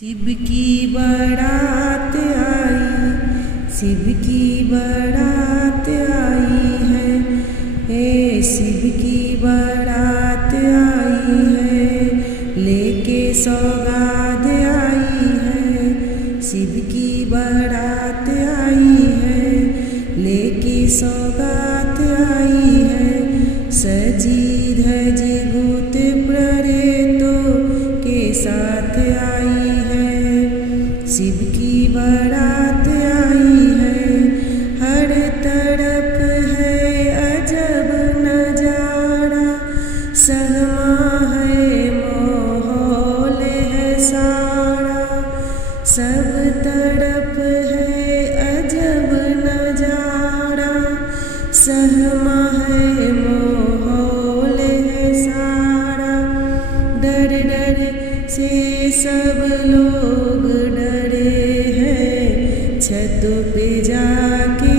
शिव की बारात आई, शिव की बारात आई है, हे शिव की बारात आई है, लेके सौगात आई है। शिव की बारात आई है, लेके सौगात आई है। सजी धजी भूत प्रेतों के साथ आई है। शिव की बारात आई है, हर तरफ है अजब नजारा। सहमा है माहौल है सारा, सब तरफ है अजब नजारा। सहमा है माहौल है सारा। डर डर से सब लोग डरे हैं, छत पे जाके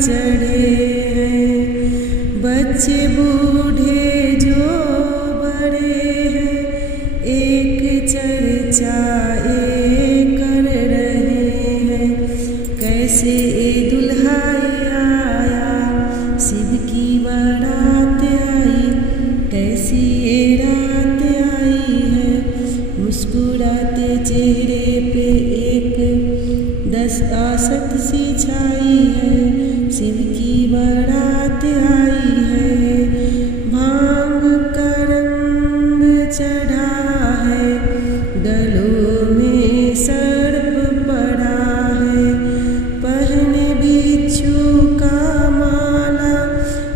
चढ़े हैं। बच्चे बूढ़े जो बड़े हैं, एक चर्चा कर रहे हैं। कैसे दुल्हा आया, शिव की बारात आई, कैसी रात आई है। मुस्कुराते चेहरे पे एक आसत सी छाई है। शिव की बारात आई है, भांग का रंग चढ़ा है, गलों में सर्प पड़ा है। पहने बिच्छू का माला,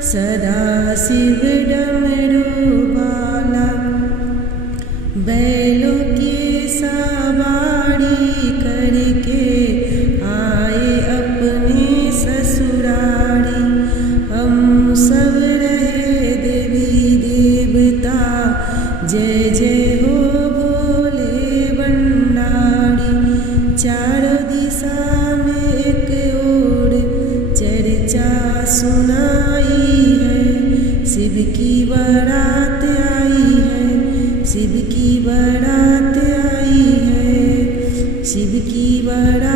सदा शिव डमरू वाला। बैलों की सवारी करके आए अपने ससुरारी। हम सब रहे देवी देवता, जय जय हो भोले भंडारी। चारों दिशा में एक और चर्चा सुनाई है। शिव की बारात आई है, शिव की बारात आई है, शिव की बारात।